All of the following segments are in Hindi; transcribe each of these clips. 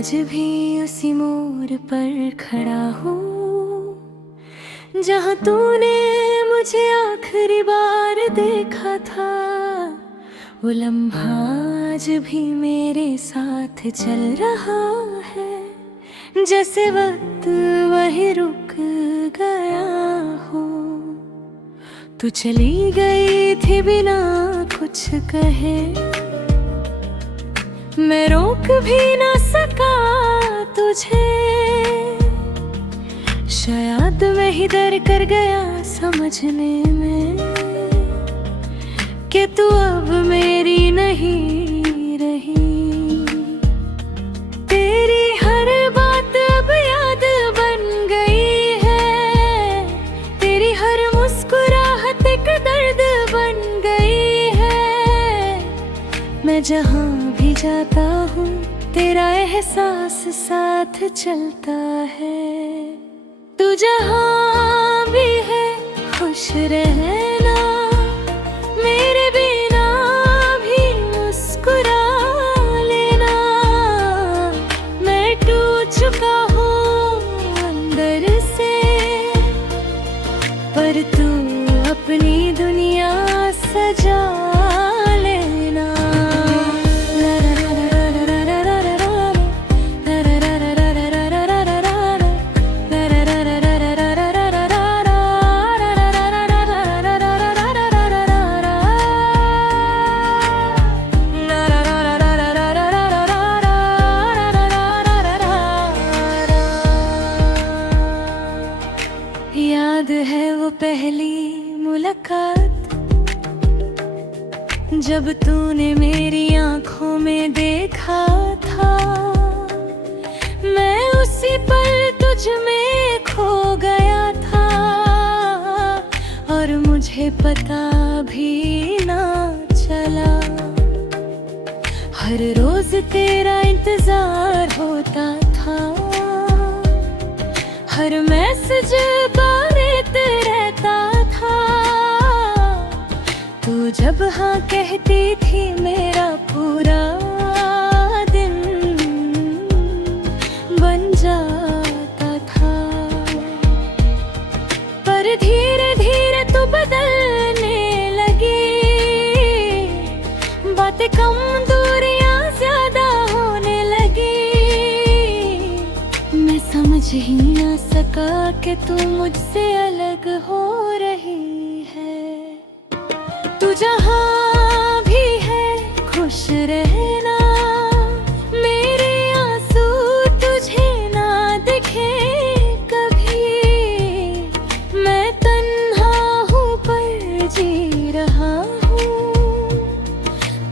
आज भी उसी मोड़ पर खड़ा हूँ जहाँ तूने मुझे आखिरी बार देखा था। वो लम्हा आज भी मेरे साथ चल रहा है, जैसे वक्त वहीं रुक गया हो। तू चली गई थी बिना कुछ कहे, मैं रोक भी ना सका तुझे। शायद मैं ही देर कर गया समझने में कि तू अब मेरी नहीं रही। तेरी हर बात अब याद बन गई है, तेरी हर मुस्कुराहट एक दर्द बन गई है। मैं जहाँ भी जाता हूँ तेरा एहसास साथ चलता है। तू जहाँ भी है खुश रहना, मेरे बिना भी मुस्कुरा लेना। मैं टूट चुका हूँ अंदर से, पर तू अपनी दुनिया सजा लेना। याद है वो पहली मुलाकात, जब तूने मेरी आंखों में देखा था। मैं उसी पल तुझ में खो गया था, और मुझे पता भी ना चला। हर रोज तेरा इंतजार होता था, हर मैसेज बारित रहता था। तू जब हाँ कहती थी मेरा पूरा दिन बन जाता था। पर धीरे धीरे तू बदलने लगी, बातें कम दूरियां ज्यादा होने लगी। मैं समझ ही ना सका कि तू मुझसे अलग हो रही है। तू जहाँ भी है खुश रहना, मेरे आंसू तुझे ना दिखे कभी। मैं तन्हा हूँ पर जी रहा हूँ,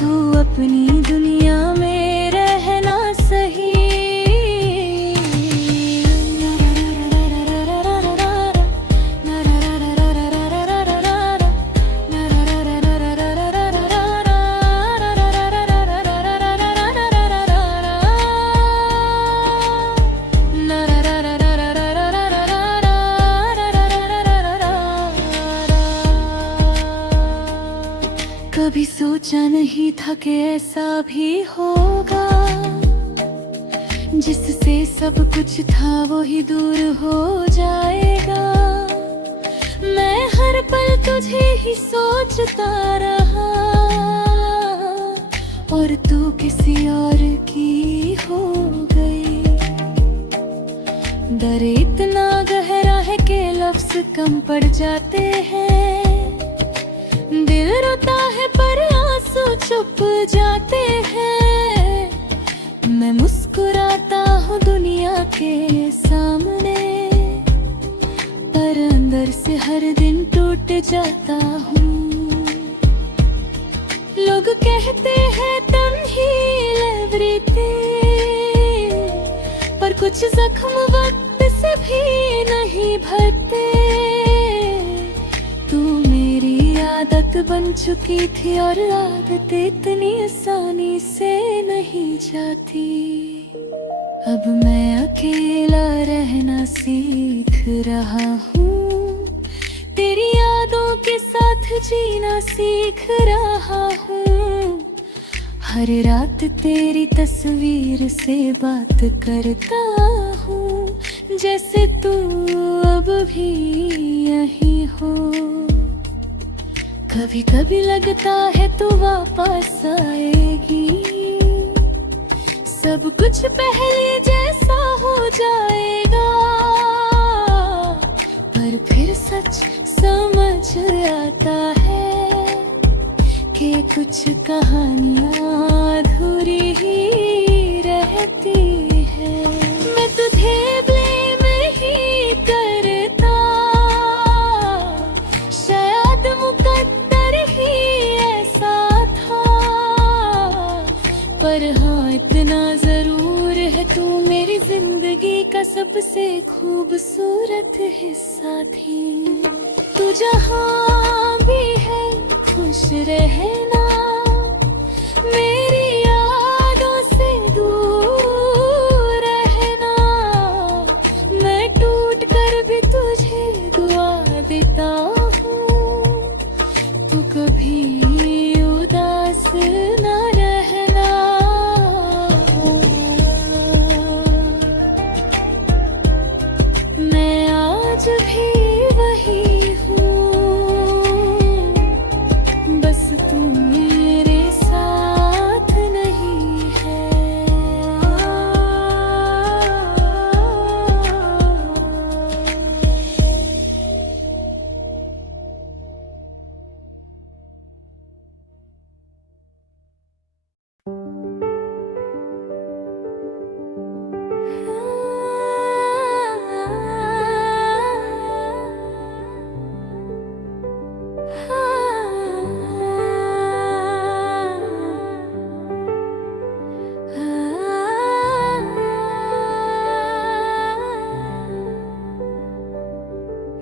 तू अपनी दुनिया में रहना सही। कभी सोचा नहीं था कि ऐसा भी होगा, जिससे सब कुछ था वो ही दूर हो जाएगा। मैं हर पल तुझे ही सोचता रहा, और तू किसी और की हो गई। दर्द इतना गहरा है कि लफ्ज कम पड़ जाते हैं। दिल रोता है पर आंसू चुप जाते हैं। मैं मुस्कुराता हूँ दुनिया के सामने, पर अंदर से हर दिन टूट जाता हूँ। लोग कहते हैं तुम हील एवरीथिंग, पर कुछ जख्म वक्त से भी नहीं भरते। तू मेरी आदत बन चुकी थी, और आदत इतनी आसानी से नहीं जाती। अब मैं अकेला रहना सीख रहा हूँ, तेरी यादों के साथ जीना सीख रहा हूँ। हर रात तेरी तस्वीर से बात करता हूँ, जैसे तू अब भी यहीं हो। कभी कभी लगता है तू वापस आएगी, सब कुछ पहले जैसा हो जाएगा। पर फिर सच समझ आता है कि कुछ कहानियाँ अधूरी ही रहती है। मैं तुझे ब्लेम ही करता, शायद मुकद्दर ही ऐसा था। पर हाँ, इतना जरूर है तू मेरी जिंदगी का सबसे खूबसूरत हिस्सा थी। तू जहाँ भी है खुश रहना, मेरी यादों से दूर रहना। मैं टूट कर भी तुझे दुआ देता हूँ, तू कभी उदास न रहना। मैं आज भी वही हूँ, बस तू मेरे साथ नहीं है।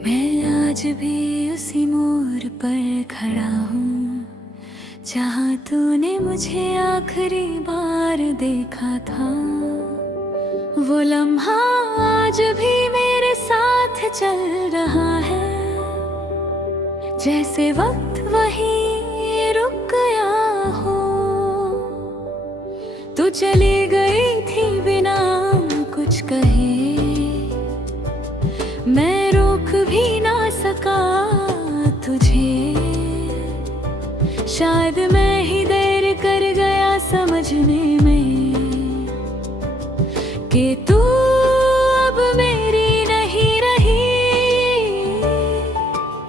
मैं आज भी उसी मोड़ पर खड़ा हूँ, जहाँ तूने मुझे आखिरी बार देखा था। वो लम्हा आज भी मेरे साथ चल रहा है, जैसे वक्त वहीं रुक गया हो। तू चली गई थी बिना कुछ कहे, मैं रोक भी ना सका तुझे। शायद मैं ही देर कर गया समझने में कि तू अब मेरी नहीं रही।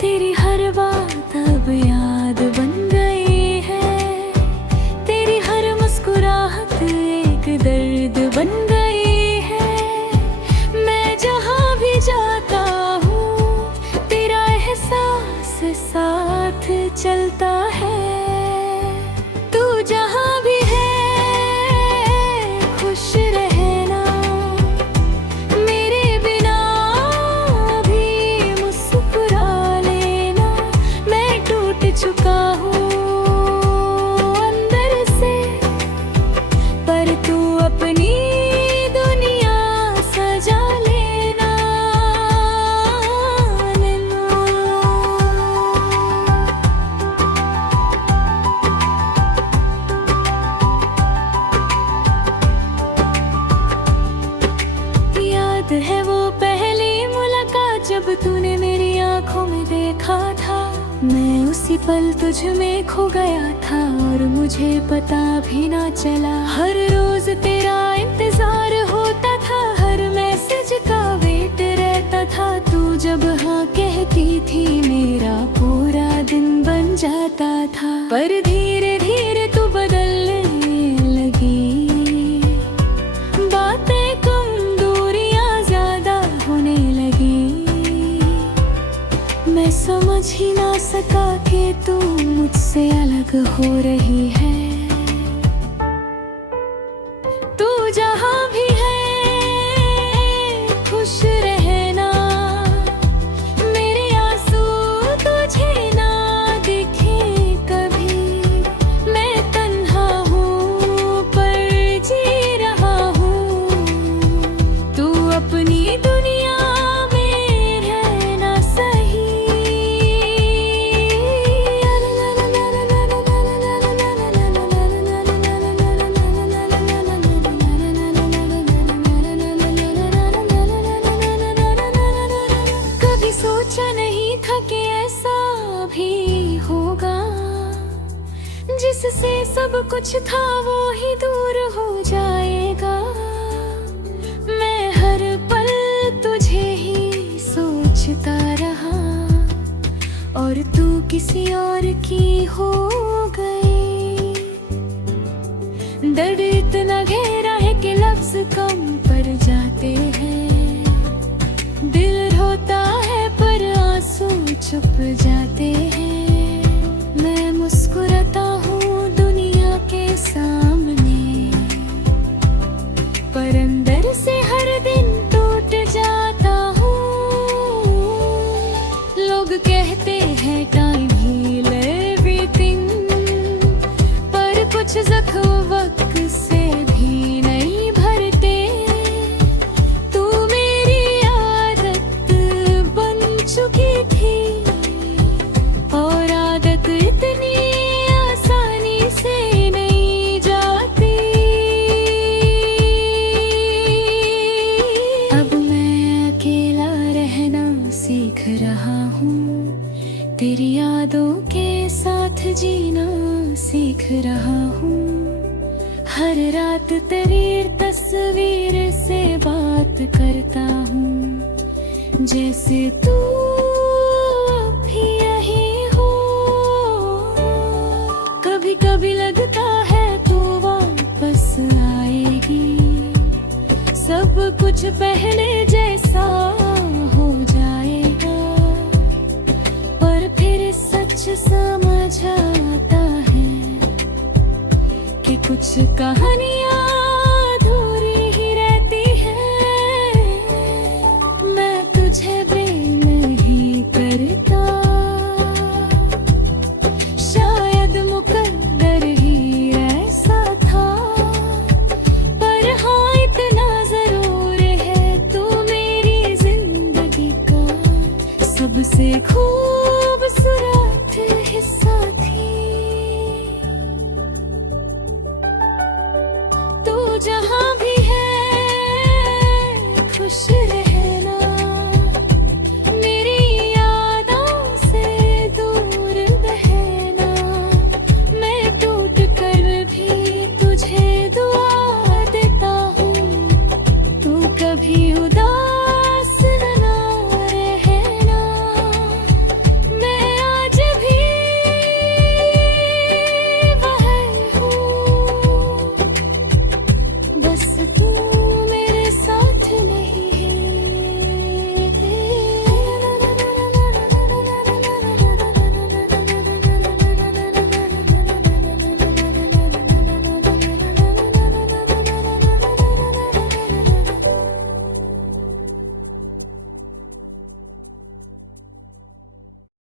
तेरी हर बात अब याद बन गई है, तेरी हर मुस्कुराहट एक दर्द बन गई है। मैं जहाँ भी जाता हूँ तेरा एहसास साथ चलता है। तू जहाँ भी है खुश रहना, मेरे बिना भी मुस्कुरा लेना। मैं टूट चुका हूँ अंदर से, पर तू अपनी दुनिया सजा लेना। याद है वो पहली मुलाकात जब तूने मेरी आंखों में देखा था। मैं उसी पल तुझ में खो गया था और मुझे पता भी ना चला। हर रोज तेरा इंतजार होता था, हर मैसेज का वेट रहता था। तू जब हाँ कहती थी मेरा पूरा दिन बन जाता था। पर धीरे धीरे तू बदलने लगी, बातें कम दूरियां ज्यादा होने लगी। मैं समझ ही ना सका कि तू मुझसे अलग हो रही है। तू जहाँ भी है खुश रहना, मेरे आंसू तुझे ना दिखे कभी। मैं तन्हा हूँ पर जी रहा हूँ, तू अपनी दुनिया में रहना सही। जिससे सब कुछ था वो ही दूर हो जाएगा। मैं हर पल तुझे ही सोचता रहा और तू किसी और की हो गई। दर्द इतना गहरा है कि लफ्ज कम पड़ जाते हैं। दिल रोता है पर आंसू छुप जाते हैं। मैं मुस्कुराता हूँ दुनिया के सामने, पर अंदर से हर दिन टूट जाता हूँ। लोग कहते हैं टाइम हील एवरीथिंग, पर कुछ जख्म वक्त से भी नहीं भरते। तू मेरी आदत बन चुकी थी और आदत इतनी आसानी से नहीं जाती। अब मैं अकेला रहना सीख रहा हूँ, तेरी यादों के साथ जीना सीख रहा हूँ। हर रात तेरी तस्वीर से बात करता हूँ, जैसे तू भी यही हो। कभी कभी लगता है तू वापस आएगी, सब कुछ पहले जैसा हो जाएगा। पर फिर सच समझ आता है कि कुछ कहानियां अधूरी ही रहती हैं। मैं तुझे ब्लेम नहीं करता, शायद मुकद्दर ही ऐसा था। पर हाँ इतना जरूर है, तू मेरी जिंदगी का सबसे खूबसूरत हिस्सा थी। तू जहाँ भी है खुश रहे।